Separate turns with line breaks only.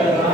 you